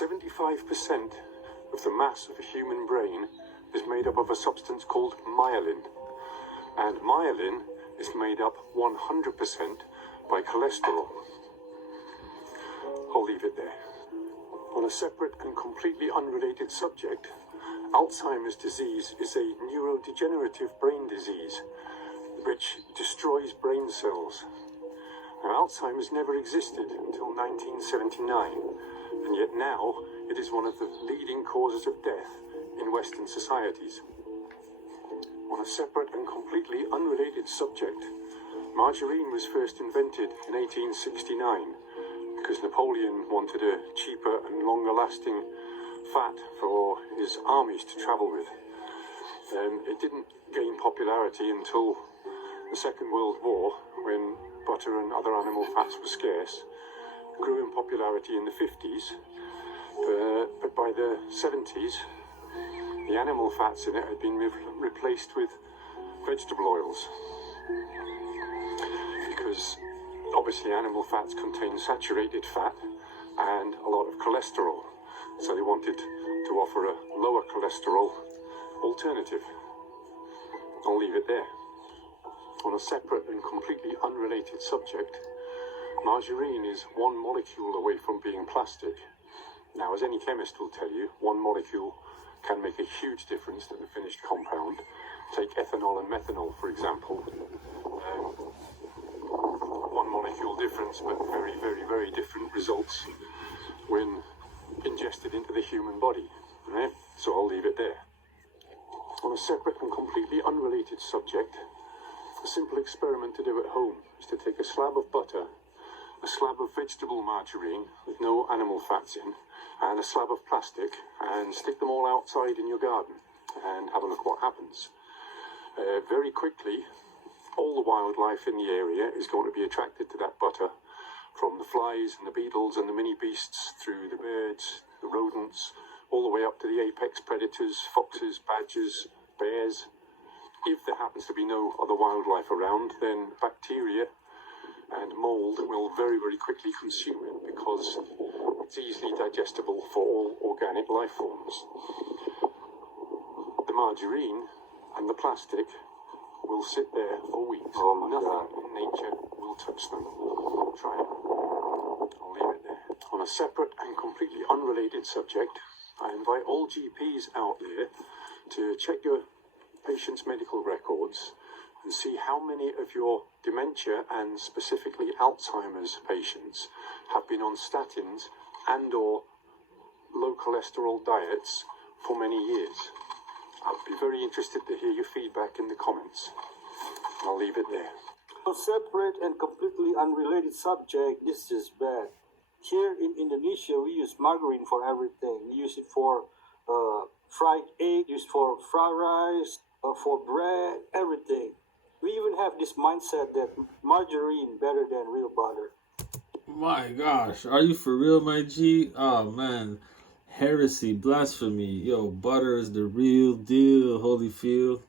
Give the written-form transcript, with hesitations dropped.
75% of the mass of a human brain is made up of a substance called myelin, and myelin is made up 100% by cholesterol. I'll leave it there. On a separate and completely unrelated subject, Alzheimer's disease is a neurodegenerative brain disease which destroys brain cells. Now, Alzheimer's never existed until 1979, and yet now it is one of the leading causes of death in Western societies. On a separate and completely unrelated subject, margarine was first invented in 1869 because Napoleon wanted a cheaper and longer-lasting fat for his armies to travel with. It didn't gain popularity until the Second World War, when butter and other animal fats were scarce. It grew in popularity in the 50s, but by the 70s, the animal fats in it had been replaced with vegetable oils, because obviously animal fats contain saturated fat and a lot of cholesterol, so they wanted to offer a lower cholesterol alternative. I'll leave it there. On a separate and completely unrelated subject, margarine is one molecule away from being plastic. Now, as any chemist will tell you, one molecule can make a huge difference to the finished compound. Take ethanol and methanol, for example. One molecule difference, but very, very, very different results when ingested into the human body. Right? So I'll leave it there. On a separate and completely unrelated subject, a simple experiment to do at home is to take a slab of butter, a slab of vegetable margarine with no animal fats in, and a slab of plastic, and stick them all outside in your garden and have a look what happens. Very quickly, all the wildlife in the area is going to be attracted to that butter, from the flies and the beetles and the mini beasts, through the birds, the rodents, all the way up to the apex predators, foxes, badgers, bears. If there happens to be no other wildlife around, then bacteria and mold will very, very quickly consume it, because it's easily digestible for all organic life forms. The margarine and the plastic will sit there for weeks. Nothing in nature will touch them. Try it. I'll leave it there. On a separate and completely unrelated subject, I invite all GPs out there to check your patients' medical records and see how many of your dementia and specifically Alzheimer's patients have been on statins and or low cholesterol diets for many years. I'd be very interested to hear your feedback in the comments. I'll leave it there. A separate and completely unrelated subject, this is bad. Here in Indonesia, we use margarine for everything. We use it for fried egg, use it for fried rice, for bread, everything. We even have this mindset that margarine better than real butter. My gosh, are you for real, my G? Oh man, heresy, blasphemy. Yo, butter is the real deal, Holyfield.